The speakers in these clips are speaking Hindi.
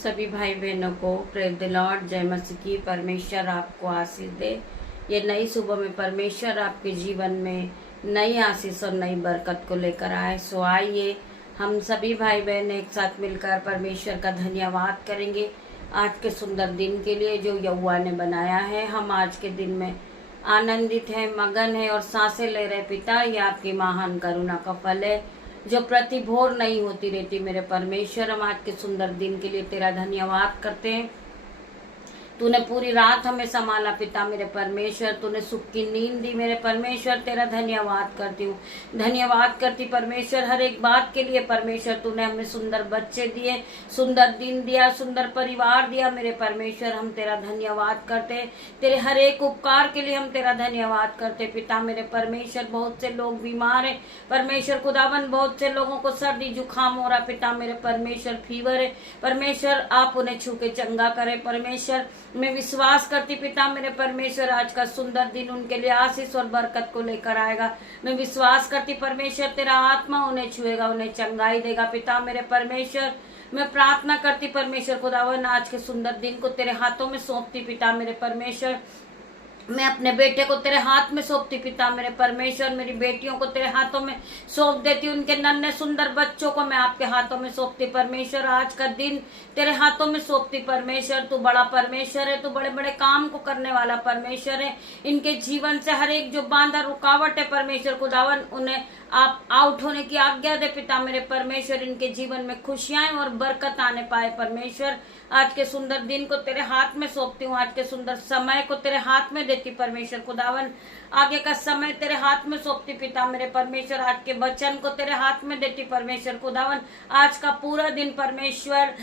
सभी भाई बहनों को प्रेज द लॉर्ड, जय मसीह की। परमेश्वर आपको आशीष दे। ये नई सुबह में परमेश्वर आपके जीवन में नई आशीष और नई बरकत को लेकर आए। सो आइए हम सभी भाई बहन एक साथ मिलकर परमेश्वर का धन्यवाद करेंगे आज के सुंदर दिन के लिए जो यहोवा ने बनाया है। हम आज के दिन में आनंदित हैं, मगन हैं और सांसें ले रहे। पिता, ये आपकी महान करुणा का फल है जो प्रतिभोर नहीं होती रहती। मेरे परमेश्वर, हम आज के सुंदर दिन के लिए तेरा धन्यवाद करते हैं। तूने पूरी रात हमें संभाला पिता मेरे परमेश्वर, तूने सुख की नींद दी मेरे परमेश्वर, तेरा धन्यवाद करती हूँ। धन्यवाद करती परमेश्वर हर एक बात के लिए। परमेश्वर, तूने हमें सुंदर बच्चे दिए, सुंदर दिन दिया, सुंदर परिवार दिया मेरे परमेश्वर, हम तेरा धन्यवाद करते। तेरे हर एक उपकार के लिए हम तेरा धन्यवाद करते पिता मेरे परमेश्वर। बहुत से लोग बीमार है परमेश्वर खुदावन, बहुत से लोगों को सर्दी जुकाम हो रहा पिता मेरे परमेश्वर, फीवर है परमेश्वर, आप उन्हें छू के चंगा करे परमेश्वर। मैं विश्वास करती पिता मेरे परमेश्वर आज का सुंदर दिन उनके लिए आशीष और बरकत को लेकर आएगा। मैं विश्वास करती परमेश्वर तेरा आत्मा उन्हें छुएगा, उन्हें चंगाई देगा पिता मेरे परमेश्वर। मैं प्रार्थना करती परमेश्वर खुदावन आज के सुंदर दिन को तेरे हाथों में सौंपती पिता मेरे परमेश्वर। मैं अपने बेटे को तेरे हाथ में सौंपती पिता मेरे परमेश्वर, मेरी बेटियों को तेरे हाथों में सौंप देती, उनके नन्हे सुंदर बच्चों को मैं आपके हाथों में सौंपती परमेश्वर। आज का दिन तेरे हाथों में सौंपती परमेश्वर। तू बड़ा परमेश्वर है, तू बड़े बड़े काम को करने वाला परमेश्वर है। इनके जीवन से हर एक जो बांधा रुकावट है परमेश्वर खुदावन, उन्हें आप आउट होने की आज्ञा दे पिता मेरे परमेश्वर। इनके जीवन में खुशियां और बरकत आने पाए परमेश्वर। आज के सुंदर दिन को तेरे हाथ में सौंपती हूँ, आज के सुंदर समय को तेरे हाथ में देती परमेश्वर खुदावन। आगे का समय तेरे हाथ में सौंपती पिता मेरे परमेश्वर। आज के वचन को तेरे हाथ में देती परमेश्वर खुदावन। आज का पूरा दिन परमेश्वर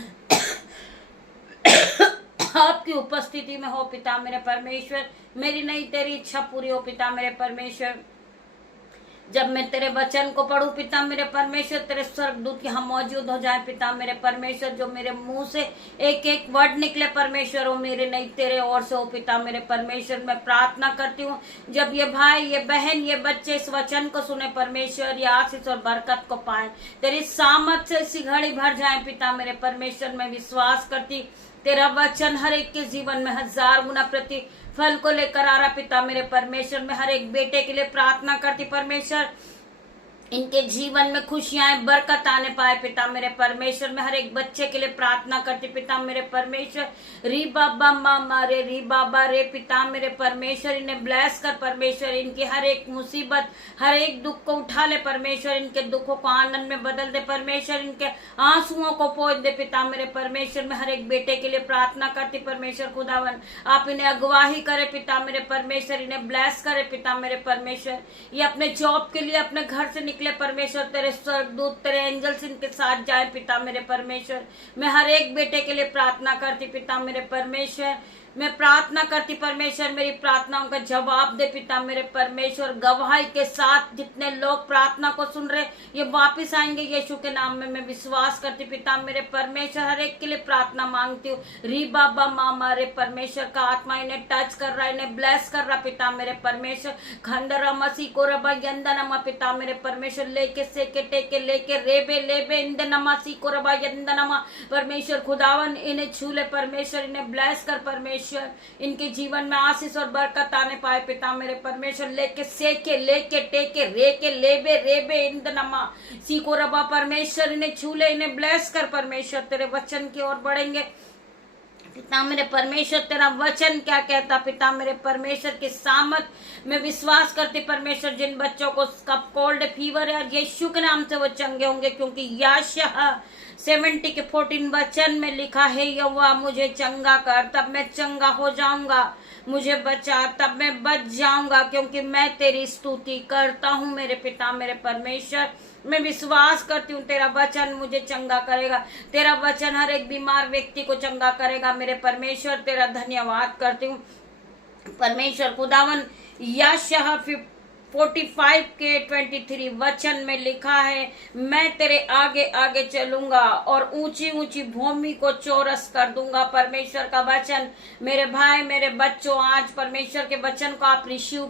आपकी उपस्थिति में हो पिता मेरे परमेश्वर। मेरी नहीं तेरी इच्छा पूरी हो पिता मेरे परमेश्वर। जब मैं तेरे वचन को पढ़ूं पिता मेरे परमेश्वर, तेरे स्वर्गदूत यहाँ मौजूद हो जाए पिता मेरे परमेश्वर। जो मेरे मुंह से एक एक वर्ड निकले परमेश्वर वो मेरे नहीं तेरे ओर से हो पिता मेरे परमेश्वर। मैं प्रार्थना करती हूँ जब ये भाई, ये बहन, ये बच्चे इस वचन को सुने परमेश्वर, ये आशीष और बरकत को पाए, तेरी सामर्थ से इसी घड़ी भर जाए पिता मेरे परमेश्वर। मैं विश्वास करती तेरा वचन हर एक के जीवन में 1000 गुना प्रति फल को लेकर आ रहा पिता मेरे परमेश्वर। मैं हर एक बेटे के लिए प्रार्थना करती परमेश्वर, इनके जीवन में खुशियां बरकत आने पाए पिता मेरे परमेश्वर। मैं हर एक बच्चे के लिए प्रार्थना करती पिता मेरे परमेश्वर। री बाबा मामा रे, री बाबा रे पिता मेरे परमेश्वर, इन्हें ब्लेस कर परमेश्वर। इनकी हर एक मुसीबत, हर एक दुख को उठा ले परमेश्वर। इनके दुखों को आनंद में बदल दे परमेश्वर, इनके आंसुओं को पोंछ दे पिता मेरे परमेश्वर। मैं हर एक बेटे के लिए प्रार्थना करती परमेश्वर खुदावन, आप इन्हें अगुवाही करे पिता मेरे परमेश्वर, इन्हें ब्लेस करे पिता मेरे परमेश्वर। ये अपने जॉब के लिए अपने घर से निकले परमेश्वर, तेरे स्वर्गदूत, तेरे एंजल्स इनके साथ जाए पिता मेरे परमेश्वर। मैं हर एक बेटे के लिए प्रार्थना करती पिता मेरे परमेश्वर। मैं प्रार्थना करती परमेश्वर, मेरी प्रार्थनाओं का जवाब दे पिता मेरे परमेश्वर। गवाही के साथ जितने लोग प्रार्थना को सुन रहे ये वापस आएंगे यीशु के नाम में मैं विश्वास करती पिता मेरे परमेश्वर। हर एक के लिए प्रार्थना मांगती हूँ। री बाबा मामा रे परमेश्वर का आत्मा इन्हें टच कर रहा है, इन्हें ब्लेस कर रहा पिता मेरे परमेश्वर। खंडरा मसी को रबा यंदनमा पिता मेरे परमेश्वर, लेके सेके टेके लेके रेबे लेबे इंदनमासी को रबा यंदनमा परमेश्वर खुदावन। इन्हें छूले परमेश्वर, इन्हें ब्लेस कर परमेश्वर। इनके जीवन में आशीष और बरकत आने पाए पिता मेरे परमेश्वर। लेके सेके लेके टेके रेके लेबे रेबे इंदनमा सीको रबा परमेश्वर, इन्हें छूले, इन्हें ब्लेस कर परमेश्वर। तेरे वचन की ओर बढ़ेंगे पिता मेरे परमेश्वर। तेरा वचन क्या कहता पिता मेरे परमेश्वर की सामत में विश्वास करती परमेश्वर। जिन बच्चों को कफ कोल्ड फीवर है यीशु के नाम से वो चंगे होंगे, क्योंकि यशायाह 70 के 14 वचन में लिखा है, यहोवा मुझे चंगा कर तब मैं चंगा हो जाऊंगा, मुझे बचा तब मैं बच जाऊंगा, क्योंकि मैं तेरी स्तुति करता हूँ मेरे पिता मेरे परमेश्वर। मैं विश्वास करती हूँ तेरा वचन मुझे चंगा करेगा, तेरा वचन हर एक बीमार व्यक्ति को चंगा करेगा मेरे परमेश्वर। तेरा धन्यवाद करती हूँ परमेश्वर खुदावन। यशायाह 45 के 23 वचन में लिखा है, मैं तेरे आगे आगे चलूंगा और ऊंची ऊंची भूमि को चौरस कर दूंगा। परमेश्वर का वचन मेरे भाई मेरे बच्चों, आज परमेश्वर के वचन को आप रिसीव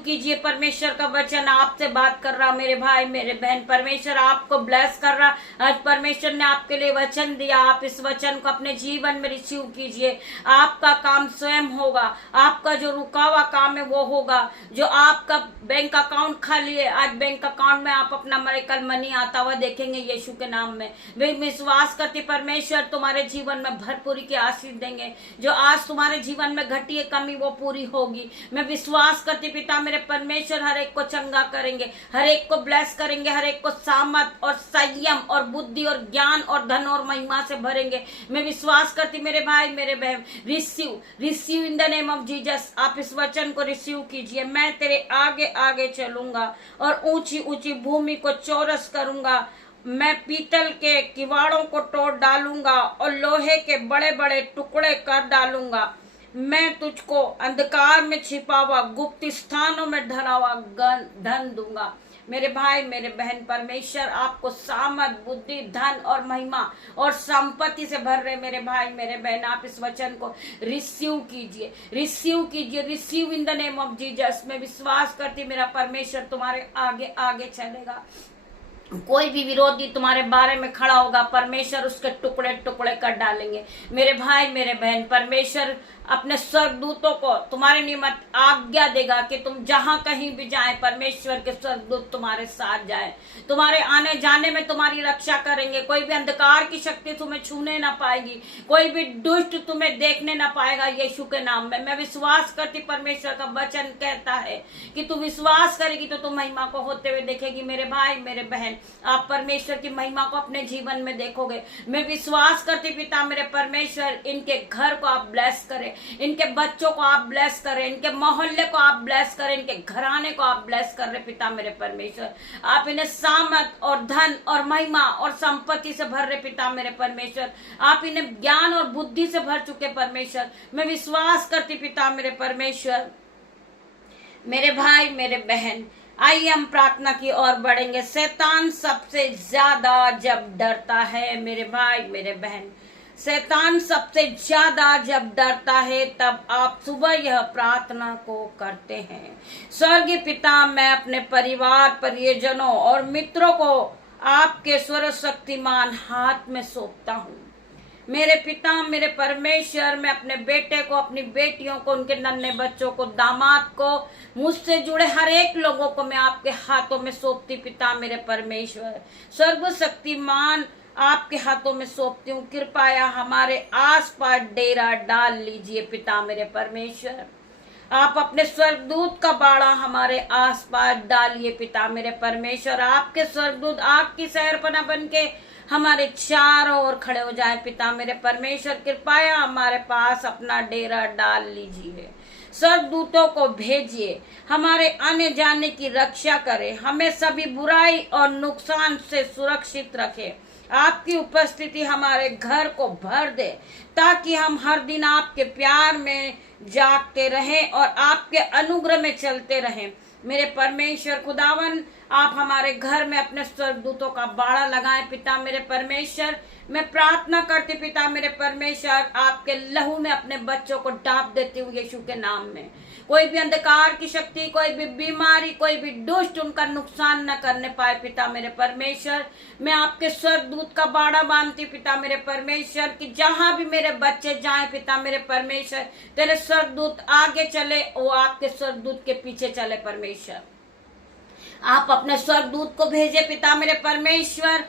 कीजिए। परमेश्वर का वचन आपसे बात कर रहा मेरे भाई मेरे बहन, परमेश्वर आपको ब्लेस कर रहा। आज परमेश्वर ने आपके लिए वचन दिया, आप इस वचन को अपने जीवन में रिसीव कीजिए। आपका काम स्वयं होगा, आपका जो रुका हुआ काम है वो होगा। जो आपका बैंक अकाउंट खाली है, आज बैंक अकाउंट में आप अपना मेरेकल मनी आता हुआ देखेंगे यीशु के नाम में। वे विश्वास करती परमेश्वर तुम्हारे जीवन में भरपूरी की आशीष देंगे। जो आज तुम्हारे जीवन में घटी है कमी वो पूरी होगी। मैं विश्वास करती पिता मेरे परमेश्वर हर एक को चंगा करेंगे, हर एक को ब्लेस करेंगे, हर एक को सामर्थ और संयम और बुद्धि और ज्ञान और धन और महिमा से भरेंगे। मैं विश्वास करती मेरे भाई मेरे बहन, receive in the name of Jesus. आप इस वचन को रिसीव कीजिए। मैं तेरे आगे आगे चलूंगा और ऊंची ऊंची भूमि को चौरस करूंगा। मैं पीतल के किवाड़ों को तोड़ डालूंगा और लोहे के बड़े बड़े टुकड़े कर डालूंगा। मैं तुझको अंधकार में छिपा हुआ गुप्त स्थानों में धरा हुआ धन दूंगा। मेरे भाई मेरे बहन, परमेश्वर आपको सामर्थ, बुद्धि, धन और महिमा और संपत्ति से भर रहे मेरे भाई मेरे बहन। आप इस वचन को रिसीव कीजिए, receive in the name of Jesus. मैं विश्वास करती मेरा परमेश्वर तुम्हारे आगे आगे चलेगा। कोई भी विरोधी तुम्हारे बारे में खड़ा होगा, परमेश्वर उसके टुकड़े टुकड़े कर डालेंगे। मेरे भाई मेरे बहन, परमेश्वर अपने स्वर्गदूतों को तुम्हारे निमित्त आज्ञा देगा कि तुम जहां कहीं भी जाए, परमेश्वर के स्वर्गदूत तुम्हारे साथ जाए, तुम्हारे आने जाने में तुम्हारी रक्षा करेंगे। कोई भी अंधकार की शक्ति तुम्हें छूने ना पाएगी, कोई भी दुष्ट तुम्हें देखने ना पाएगा यीशु के नाम में। मैं विश्वास करती, परमेश्वर का वचन कहता है कि तू विश्वास करेगी तो तुम महिमा को होते हुए देखेगी। मेरे भाई मेरे बहन, आप परमेश्वर की महिमा को अपने जीवन में देखोगे। मैं विश्वास करती पिता मेरे परमेश्वर इनके घर को आप ब्लेस करें, इनके बच्चों को आप ब्लेस करें, इनके मोहल्ले को आप ब्लेस करें, इनके घराने को आप ब्लेस कर रहे पिता मेरे परमेश्वर। आप इन्हें सामर्थ और धन और महिमा और संपत्ति से भर रहे पिता मेरे परमेश्वर। आप इन्हें ज्ञान और बुद्धि से भर चुके परमेश्वर। मैं विश्वास करती पिता मेरे परमेश्वर। मेरे भाई मेरे बहन, आइए हम प्रार्थना की ओर बढ़ेंगे। शैतान सबसे ज्यादा जब डरता है मेरे भाई मेरे बहन, शैतान सबसे ज्यादा जब डरता है तब आप सुबह यह प्रार्थना को करते हैं। स्वर्गीय पिता, मैं अपने परिवार परिजनों और मित्रों को आपके सर्वशक्तिमान हाथ में सौंपता हूँ। मेरे पिता मेरे परमेश्वर, मैं अपने बेटे को, अपनी बेटियों को, उनके नन्हे बच्चों को, दामाद को, मुझसे जुड़े हर एक लोगों को मैं आपके हाथों में सौंपती पिता मेरे परमेश्वर। सर्वशक्तिमान आपके हाथों में सौंपती हूँ। कृपया हमारे आसपास डेरा डाल लीजिए पिता मेरे परमेश्वर। आप अपने स्वर्गदूत का बाड़ा हमारे आसपास डालिए पिता मेरे परमेश्वर। आपके स्वर्गदूत आग की शहरपनाह बन के हमारे चारों ओर खड़े हो जाए पिता मेरे परमेश्वर। कृपया हमारे पास अपना डेरा डाल लीजिए। स्वर्गदूतों को भेजिए, हमारे आने जाने की रक्षा करें, हमें सभी बुराई और नुकसान से सुरक्षित रखें। आपकी उपस्थिति हमारे घर को भर दे ताकि हम हर दिन आपके प्यार में जागते रहें और आपके अनुग्रह में चलते रहें। मेरे परमेश्वर खुदावन, आप हमारे घर में अपने स्वर्गदूतों का बाड़ा लगाएं पिता मेरे परमेश्वर। मैं प्रार्थना करती पिता मेरे परमेश्वर, आपके लहू में अपने बच्चों को डाप देती हूँ यीशु के नाम में। कोई भी अंधकार की शक्ति, कोई भी बीमारी, कोई भी दुष्ट उनका नुकसान न करने पाए पिता मेरे परमेश्वर। मैं आपके स्वर्गदूत का बाड़ा बांधती पिता मेरे परमेश्वर कि जहां भी मेरे बच्चे जाएं पिता मेरे परमेश्वर, तेरे स्वर्गदूत आगे चले, वो आपके स्वर्गदूत के पीछे चले परमेश्वर। आप अपने स्वर्गदूत को भेजे पिता मेरे परमेश्वर।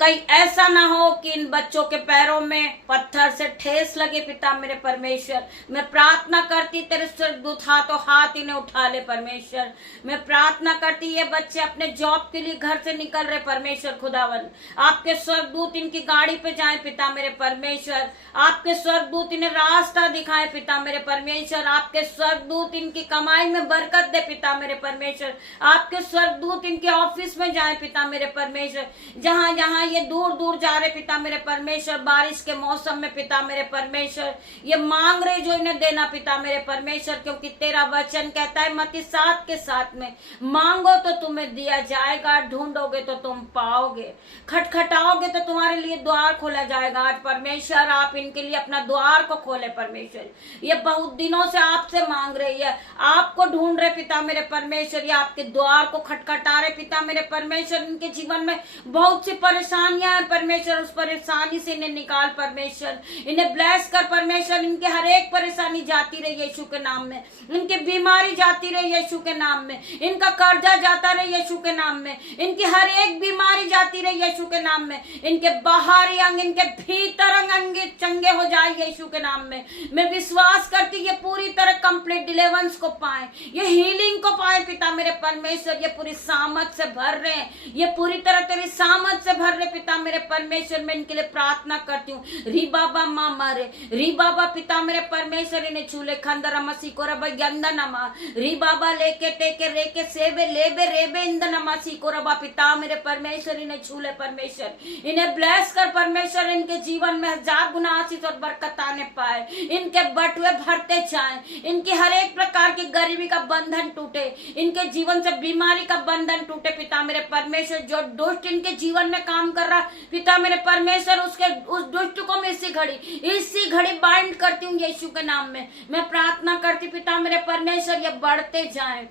कहीं ऐसा ना हो कि इन बच्चों के पैरों में पत्थर से ठेस लगे पिता मेरे परमेश्वर। मैं प्रार्थना करती तेरे स्वर्गदूत हाथों हाथ इन्हें उठा ले परमेश्वर। मैं प्रार्थना करती ये बच्चे अपने जॉब के लिए घर से निकल रहे परमेश्वर खुदावन, आपके स्वर्गदूत इनकी गाड़ी पे जाएं पिता मेरे परमेश्वर। आपके स्वर्गदूत इन्हें रास्ता दिखाएं पिता मेरे परमेश्वर। आपके स्वर्गदूत इनकी कमाई में बरकत दे पिता मेरे परमेश्वर। आपके स्वर्गदूत इनके ऑफिस में जाएं पिता मेरे परमेश्वर। जहां जहां ये दूर दूर जा रहे पिता मेरे परमेश्वर, बारिश के मौसम में पिता मेरे परमेश्वर, ये मांग रहे जो इन्हें देना पिता मेरे परमेश्वर, क्योंकि तेरा वचन कहता है मत्ती 7:7 में, मांगो तो तुम्हें दिया जाएगा, ढूंढोगे तो तुम पाओगे, खटखटाओगे तो तुम्हारे लिए द्वार खोला जाएगा। आज परमेश्वर आप इनके लिए अपना द्वार को खोले परमेश्वर, ये बहुत दिनों से आपसे मांग रही है, आपको ढूंढ रहे पिता मेरे परमेश्वर, ये आपके द्वार को खटखटा रहे पिता मेरे परमेश्वर। इनके जीवन में बहुत सी परेशानियां हैं परमेश्वर, उस परेशानी से इन्हें निकाल परमेश्वर, इन्हें ब्लेस कर परमेश्वर, इनके हर एक परेशानी जाती रही यीशु के नाम में, इनकी बीमारी जाती रही यीशु के नाम में, इनका कर्जा जाता रहे यीशु के नाम में, इनकी हर एक बीमारी जाती रही यीशु के नाम में, इनके बाहरी अंग, इनके भीतर अंग चंगे हो जाए यीशु के नाम में। मैं विश्वास करती ये पूरी तरह कंप्लीट डिलीवरेंस को पाए, ये हीलिंग को पाए पिता मेरे परमेश्वर, ये पूरी सामर्थ से भर रहे हैं, ये पूरी तरह तेरी सामर्थ से भर रहे पिता मेरे परमेश्वर। मैं इनके लिए प्रार्थना करती हूँ, री बाबा मामा रे, री बाबा पिता मेरे परमेश्वर, इन्हें चूले खंदर मसी को रबा नमा, री बाबा लेके टेके रेके सेबे लेबे रेबे इंदन मसी को रबा पिता मेरे परमेश्वर, इन्हें छूले परमेश्वर, इन्हें ब्लेस कर परमेश्वर, इनके जीवन में 1000 गुना आशीष और बरकत आने पाए, इनके बटुए भरते जाएं, इनकी हर एक प्रकार की गरीबी का बंधन टूटे, इनके जीवन से बीमारी का बंधन टूटे पिता मेरे परमेश्वर। जो दुष्ट इनके जीवन में काम कर रहा पिता मेरे परमेश्वर, उस दुष्ट को मैं इसी घड़ी बाइंड करती हूँ यीशु के नाम में। मैं प्रार्थना करती पिता मेरे परमेश्वर, ये बढ़ते जाएं,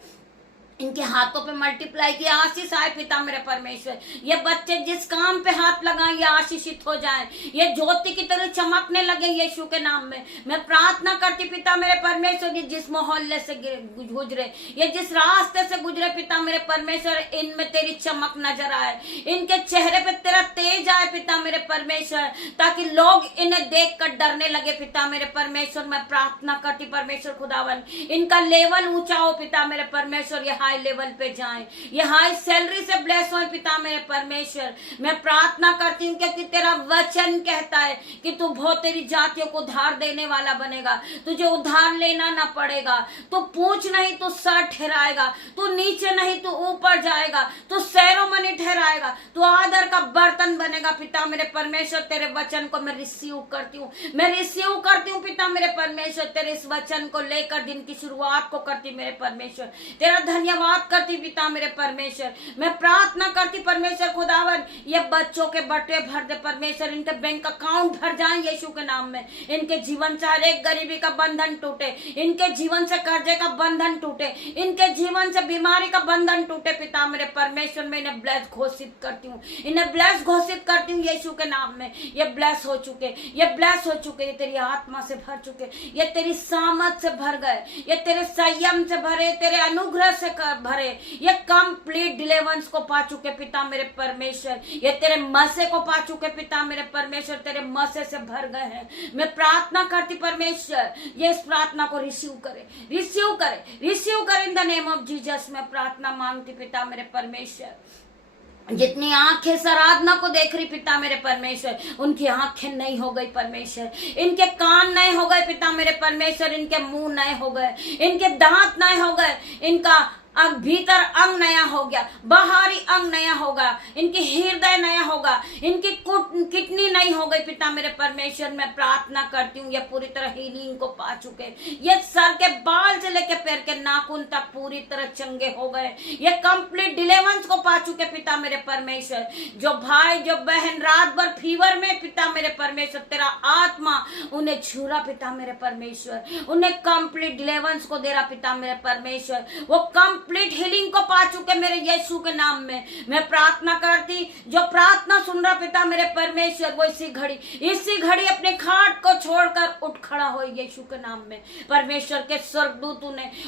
इनके हाथों पे मल्टीप्लाई की आशीष आए पिता मेरे परमेश्वर, ये बच्चे जिस काम पे हाथ लगाएं ये आशीषित हो जाएं, ये ज्योति की तरह चमकने लगे यीशु के नाम में। मैं प्रार्थना करती पिता मेरे परमेश्वर, ये जिस मोहल्ले से गुजरे, ये जिस रास्ते से गुजरे पिता मेरे परमेश्वर, इनमें तेरी चमक नजर आए, इनके चेहरे पे तेरा तेज आए पिता मेरे परमेश्वर, ताकि लोग इन्हें देख कर डरने लगे पिता मेरे परमेश्वर। मैं प्रार्थना करती परमेश्वर खुदावन, इनका लेवल ऊंचा हो पिता मेरे परमेश्वर, ये हाई लेवल पे जाएं, ये हाई सैलरी से ब्लेस हो पिता मेरे परमेश्वर। मैं प्रार्थना करती हूँ क्योंकि तेरा वचन कहता है कि तू बहुत तेरी जातियों को उद्धार देने वाला बनेगा, तुझे उद्धार लेना ना पड़ेगा, तू पूंछ नहीं तू सर ठहराएगा, तू नीचे नहीं तू ऊपर जाएगा, तू सेरेमनी ठहराएगा, तू आदर का बर्तन बनेगा पिता मेरे परमेश्वर। तेरे वचन को मैं रिसीव करती हूँ, मैं रिसीव करती हूँ पिता मेरे परमेश्वर, तेरे इस वचन को लेकर दिन की शुरुआत को करती मेरे परमेश्वर, तेरा धन्यवाद करती पिता मेरे परमेश्वर। मैं प्रार्थना करती परमेश्वर खुदावन, ये बच्चों के बटे भर दे परमेश्वर, इनके बैंक अकाउंट भर जाएं यीशु के नाम में, इनके जीवन से हर एक गरीबी का बंधन टूटे, इनके जीवन से कर्जे का बंधन टूटे, इनके जीवन से बीमारी का बंधन टूटे पिता मेरे परमेश्वर। मैं इन्हें ब्लेस घोषित करती हूँ, इन्हें ब्लेस घोषित करती हूँ यीशु के नाम में। ये ब्लेस हो चुके, ये ब्लेस हो चुके, ये तेरी आत्मा से भर चुके, ये तेरी सामर्थ से भर गए, ये तेरे संयम से भरे, तेरे अनुग्रह से भरे, ये कंप्लीट डिलीवरेंस को पा चुके पिता मेरे परमेश्वर, ये तेरे मसे को पा चुके पिता मेरे परमेश्वर, तेरे मसे से भर गए हैं। मैं प्रार्थना करती परमेश्वर, ये इस प्रार्थना को रिसीव करे, रिसीव करे, रिसीव करे in the name of Jesus. मैं प्रार्थना मांगती पिता मेरे परमेश्वर, जितनी आंखें आराधना को देख रही पिता मेरे परमेश्वर, उनकी आंखें नहीं हो गई परमेश्वर, इनके कान नए हो गए पिता मेरे परमेश्वर, इनके मुंह नए हो गए, इनके दांत नए हो गए, इनका भीतर अंग नया हो गया, बाहरी अंग नया होगा, इनकी हृदय नया होगा, इनकी किडनी नई हो गई पिता मेरे परमेश्वर। मैं प्रार्थना करती हूँ ये पूरी तरह हीलिंग को पा चुके, ये सर के बाल से लेकर पैर के नाखून तक पूरी तरह चंगे हो गए, ये कंप्लीट डिलीवरेंस को पा चुके पिता मेरे परमेश्वर। जो भाई जो बहन रात भर फीवर में पिता मेरे परमेश्वर, तेरा आत्मा उन्हें छू रहा पिता मेरे परमेश्वर, उन्हें कंप्लीट डिलीवरेंस को दे रहा पिता मेरे परमेश्वर, वो कंप्लीट हीलिंग को पा चुके मेरे यीशु के नाम में। मैं प्रार्थना करती, जो प्रार्थना सुन रहा पिता मेरे परमेश्वर, वो इसी घड़ी अपने खाट को छोड़कर उठ खड़ा हो यीशु के नाम में। परमेश्वर के स्वर्गदूत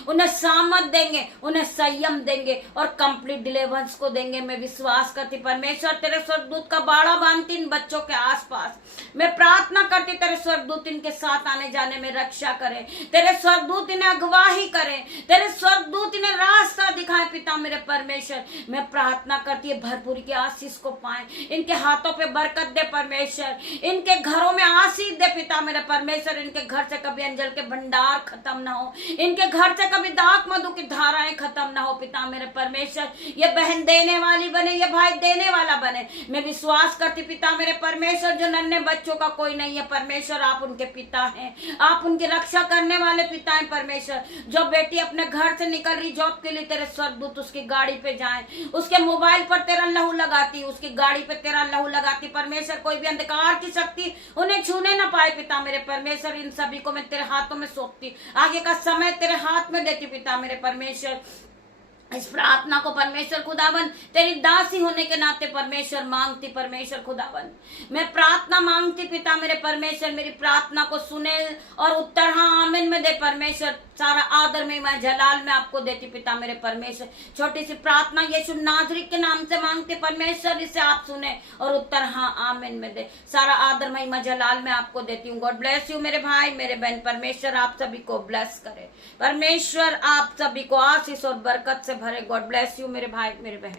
उन्हें सामर्थ देंगे, उन्हें संयम देंगे और कंप्लीट डिलीवरेंस को देंगे। मैं विश्वास करती परमेश्वर, तेरे स्वर्गदूत का बाड़ा बांधती इन बच्चों के आसपास। मैं प्रार्थना करती तेरे स्वर्गदूत इनके साथ आने जाने में रक्षा करें, तेरे स्वर्गदूत इन्हें अगवाही करें, तेरे स्वर्गदूत इन्हें राह रास्ता दिखाए पिता मेरे परमेश्वर। मैं प्रार्थना करती है भरपूरी की आशीष को पाए, इनके हाथों पे बरकत दे परमेश्वर, इनके घरों में आशीष दे पिता मेरे परमेश्वर। इनके घर से कभी अंजल के भंडार खत्म ना हो, इनके घर से कभी दाक मधु की धाराएं खत्म ना हो पिता मेरे परमेश्वर। ये बहन देने वाली बने, ये भाई देने वाला बने। मैं विश्वास करती पिता मेरे परमेश्वर, जो नन्हे बच्चों का कोई नहीं है परमेश्वर, आप उनके पिता हैं, आप उनकी रक्षा करने वाले पिता हैं परमेश्वर। जो बेटी अपने घर से निकल रही जॉब के लिए, तेरे स्वर्गदूत उसकी गाड़ी पे जाए, उसके मोबाइल पर तेरा लहू लगाती, उसकी गाड़ी पे तेरा लहू लगाती परमेश्वर। कोई भी अंधकार की शक्ति उन्हें छूने ना पाए पिता मेरे परमेश्वर। इन सभी को मैं तेरे हाथों में सौंपती, आगे का समय तेरे हाथ में देती पिता मेरे परमेश्वर। इस प्रार्थना को परमेश्वर खुदावन तेरी दासी होने के नाते परमेश्वर मांगती परमेश्वर खुदावन। मैं प्रार्थना मांगती पिता मेरे परमेश्वर, मेरी प्रार्थना को सुने और उत्तर हाँ आमीन में दे परमेश्वर। सारा आदर में मैं जलाल में आपको देती पिता मेरे परमेश्वर। छोटी सी प्रार्थना यीशु नाज़री के नाम से मांगते परमेश्वर, इसे आप सुने और उत्तर हाँ आमीन में दे। सारा आदर मैं जलाल में आपको देती हूँ। गॉड ब्लेस यू मेरे भाई मेरे बहन। परमेश्वर आप सभी को ब्लेस करे, परमेश्वर आप सभी को आशीष और बरकत से भरे। गॉड ब्लेस यू मेरे भाई मेरे बहन।